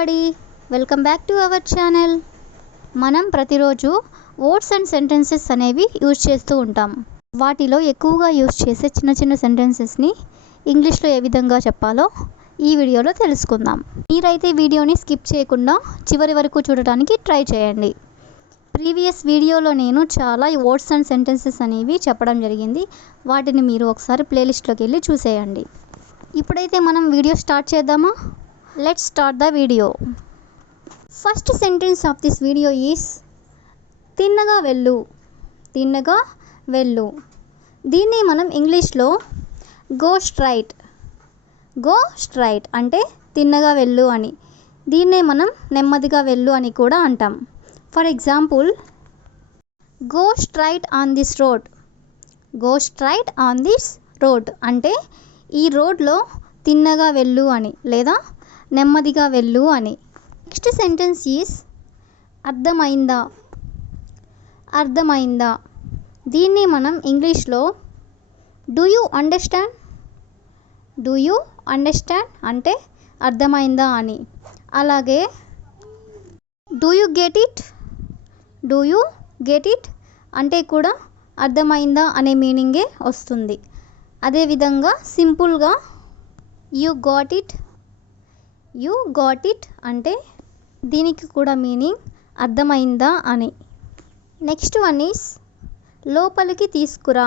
everybody, welcome back to our channel. మనం ప్రతిరోజు words and sentences అనేవి యూజ్ చేస్తూ ఉంటాం. వాటిలో ఎక్కువగా యూజ్ చేసే చిన్న చిన్న సెంటెన్సెస్ని ఇంగ్లీష్లో ఏ విధంగా చెప్పాలో ఈ వీడియోలో తెలుసుకుందాం. మీరైతే వీడియోని స్కిప్ చేయకుండా చివరి వరకు చూడడానికి ట్రై చేయండి. ప్రీవియస్ వీడియోలో నేను చాలా వర్డ్స్ అండ్ సెంటెన్సెస్ అనేవి చెప్పడం జరిగింది. వాటిని మీరు ఒకసారి ప్లేలిస్ట్లోకి వెళ్ళి చూసేయండి. ఇప్పుడైతే మనం వీడియో స్టార్ట్ చేద్దామా? Let's start the video. First sentence of this video is తిన్నగా వెళ్ళు. తిన్నగా వెళ్ళు. దీన్ని మనం ఇంగ్లీష్లో గో స్ట్రైట్. గో స్ట్రైట్ అంటే తిన్నగా వెళ్ళు అని. దీన్నే మనం నెమ్మదిగా వెళ్ళు అని కూడా అంటాం. For example, go straight on this road. Go straight on this road అంటే ఈ రోడ్లో తిన్నగా వెళ్ళు అని, లేదా నెమ్మదిగా వెళ్ళు అని. నెక్స్ట్ సెంటెన్స్ ఈజ్ అర్థమైందా. అర్థమైందా. దీన్ని మనం ఇంగ్లీష్లో do you understand. Do you understand అంటే అర్థమైందా అని. అలాగే do you get it. Do you get it అంటే కూడా అర్థమైందా అనే మీనింగే వస్తుంది. అదేవిధంగా సింపుల్గా you got it. You got it అంటే దీనికి కూడా మీనింగ్ అర్థమైందా అని. నెక్స్ట్ వన్ ఈస్ లోపలికి తీసుకురా.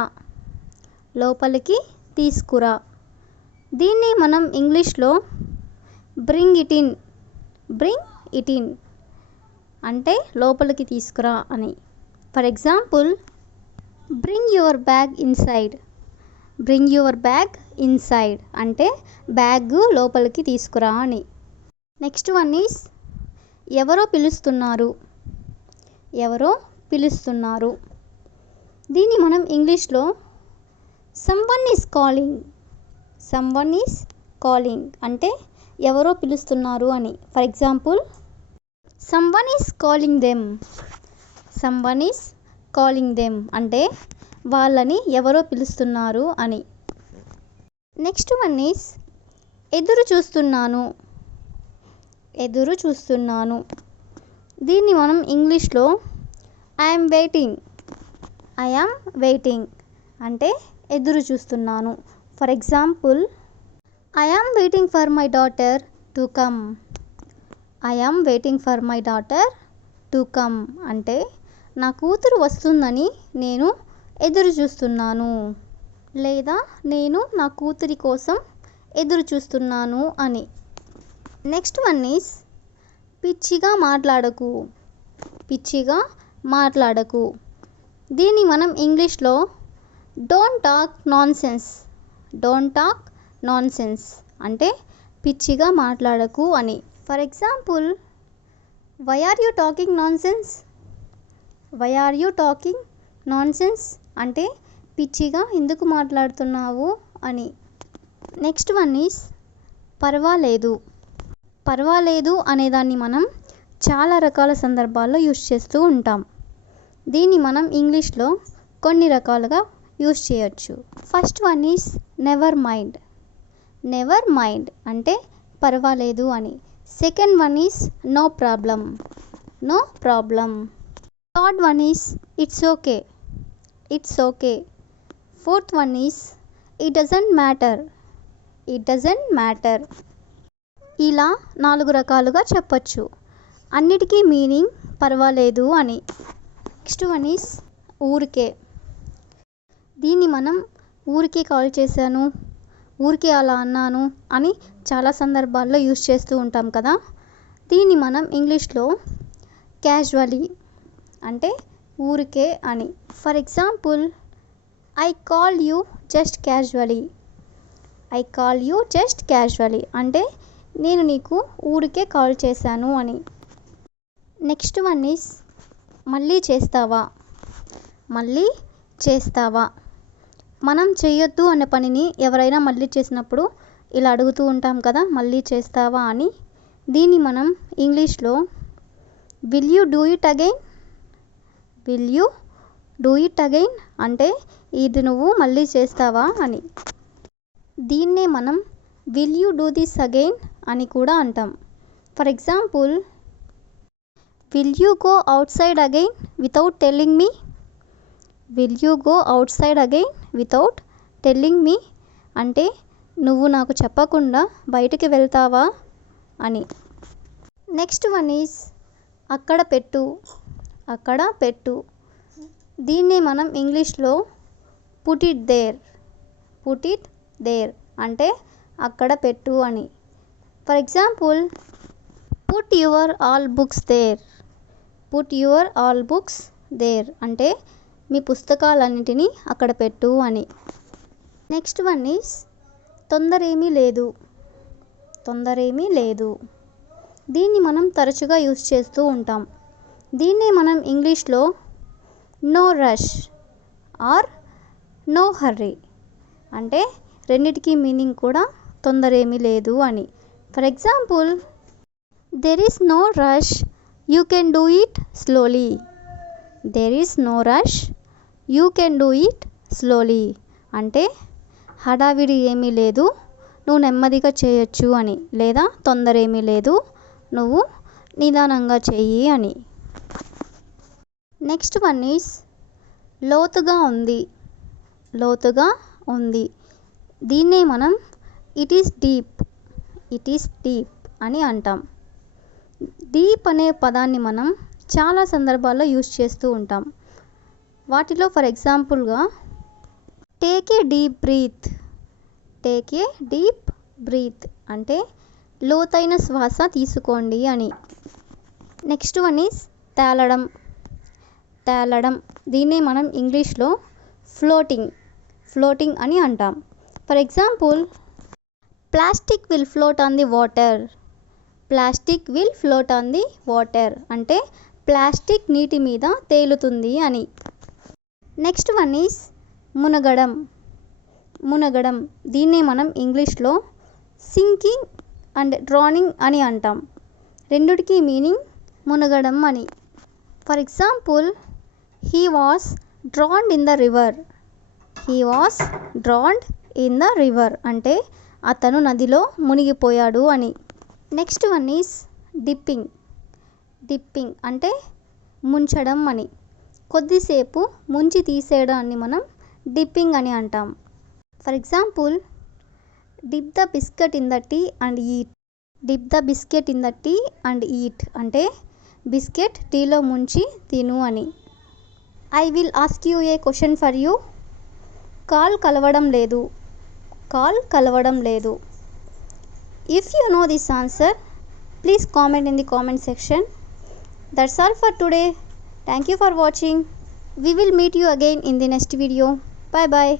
లోపలికి తీసుకురా. దీన్ని మనం ఇంగ్లీష్లో bring it in. Bring it in అంటే లోపలికి తీసుకురా అని. For example, bring your bag inside. Bring your bag inside అంటే బ్యాగ్ లోపలికి తీసుకురా అని. నెక్స్ట్ వన్ ఈస్ ఎవరో పిలుస్తున్నారు. ఎవరో పిలుస్తున్నారు. దీన్ని మనం ఇంగ్లీష్లో someone is calling. Someone is calling అంటే ఎవరో పిలుస్తున్నారు అని. For example, someone is calling them. Someone is calling them అంటే వాళ్ళని ఎవరో పిలుస్తున్నారు అని. నెక్స్ట్ వన్ ఈస్ ఎదురు చూస్తున్నాను. ఎదురు చూస్తున్నాను. దీన్ని మనం ఇంగ్లీష్లో ఐఎమ్ వెయిటింగ్. ఐఎమ్ వెయిటింగ్ అంటే ఎదురు చూస్తున్నాను. For example, I'm waiting for my daughter to come. I'm waiting for my daughter to come అంటే నా కూతురు వస్తుందని నేను ఎదురు చూస్తున్నాను, లేదా నేను నా కూతురి కోసం ఎదురు చూస్తున్నాను అని. నెక్స్ట్ వన్ ఈస్ పిచ్చిగా మాట్లాడకు. పిచ్చిగా మాట్లాడకు. దీన్ని మనం ఇంగ్లీష్లో don't talk nonsense. Don't talk nonsense అంటే పిచ్చిగా మాట్లాడకు అని. For example, why are you talking nonsense. Why are you talking nonsense అంటే పిచ్చిగా ఎందుకు మాట్లాడుతున్నావు అని. నెక్స్ట్ వన్ ఈస్ పర్వాలేదు. పర్వాలేదు అనేదాన్ని మనం చాలా రకాల సందర్భాల్లో యూజ్ చేస్తూ ఉంటాం. దీన్ని మనం ఇంగ్లీష్లో కొన్ని రకాలుగా యూజ్ చేయొచ్చు. First one is never mind. నెవర్ మైండ్ అంటే పర్వాలేదు అని. Second one is no problem. No problem. Third one is it's okay. It's okay. Fourth one is it doesn't matter. It doesn't matter. ఇలా 4 రకాలుగా చెప్పచ్చు. అన్నిటికీ మీనింగ్ పర్వాలేదు అని. నెక్స్ట్ వన్ ఈస్ ఊరికే. దీన్ని మనం ఊరికే కాల్ చేశాను, ఊరికే అలా అన్నాను అని చాలా సందర్భాల్లో యూజ్ చేస్తూ ఉంటాం కదా. దీన్ని మనం ఇంగ్లీష్లో క్యాజువలీ అంటే ఊరికే అని. For example, I call you just casually. I call you just casually అంటే నేను నీకు ఊరికే కాల్ చేశాను అని. నెక్స్ట్ వన్ ఈస్ మళ్ళీ చేస్తావా. మళ్ళీ చేస్తావా. మనం చేయొద్దు అనే పనిని ఎవరైనా మళ్ళీ చేసినప్పుడు ఇలా అడుగుతూ ఉంటాం కదా, మళ్ళీ చేస్తావా అని. దీన్ని మనం ఇంగ్లీష్లో will you do it again. Will you do it again అంటే ఇది నువ్వు మళ్ళీ చేస్తావా అని. దీన్నే మనం will you do this again అని కూడా అంటాం. For example, will you go out side again without telling me? Will you go out side again without telling me అంటే నువ్వు నాకు చెప్పకుండా బయటికి వెళ్తావా అని. నెక్స్ట్ వన్ ఈజ్ అక్కడ పెట్టు. అక్కడ పెట్టు. దీన్ని మనం ఇంగ్లీష్లో put it there. Put it there అంటే అక్కడ పెట్టు అని. For example, put your all books there. Put your all books there అంటే మీ పుస్తకాలన్నింటినీ అక్కడ పెట్టు అని. నెక్స్ట్ వన్ ఈజ్ తొందరేమీ లేదు. తొందరేమీ లేదు. దీన్ని మనం తరచుగా యూజ్ చేస్తూ ఉంటాం. దీన్ని మనం ఇంగ్లీష్లో no rush or no hurry అంటే రెండిటికి మీనింగ్ కూడా తొందరేమీ లేదు అని. For example, there is no rush, you can do it slowly. There is no rush, you can do it slowly అంటే హడావిడి ఏమీ లేదు, నువ్వు నెమ్మదిగా చేయొచ్చు అని, లేదా తొందర ఏమీ లేదు, నువ్వు నిదానంగా చెయ్యి అని. నెక్స్ట్ వన్ ఈస్ లోతుగా ఉంది. లోతుగా ఉంది. దీన్నే మనం it is deep. It is deep అని అంటాం. డీప్ అనే పదాన్ని మనం చాలా సందర్భాల్లో యూజ్ చేస్తూ ఉంటాం. వాటిలో ఫర్ ఎగ్జాంపుల్గా take a deep breath. Take a deep breath అంటే లోతైన శ్వాస తీసుకోండి అని. నెక్స్ట్ వన్ ఈస్ తేలడం. తేలడం. దీన్నే మనం ఇంగ్లీష్లో ఫ్లోటింగ్. ఫ్లోటింగ్ అని అంటాం. For example, plastic will float on the water. Plastic will float on the water అంటే ప్లాస్టిక్ నీటి మీద తేలుతుంది అని. నెక్స్ట్ వన్ ఈస్ మునగడం. మునగడం. దీన్నే మనం ఇంగ్లీష్లో సింకింగ్ అండ్ డ్రౌనింగ్ అని అంటాం. రెండిటికి మీనింగ్ మునగడం అని. For example, he was drowned in the river. He was drowned in the river అంటే అతను నదిలో మునిగిపోయాడు అని. Next one is dipping. Dipping అంటే ముంచడం అని. కొద్దిసేపు ముంచి తీసేయడాన్ని మనం డిప్పింగ్ అని అంటాం. For example, dip the biscuit in the tea and eat. Dip the biscuit in the tea and eat అంటే బిస్కెట్ టీలో ముంచి తిను అని. I will ask you a question for you. Call కలవడం లేదు. కాల్ కలవడం లేదు. If you know this answer, please comment in the comment section. That's all for today. Thank you for watching. We will meet you again in the next video. Bye bye.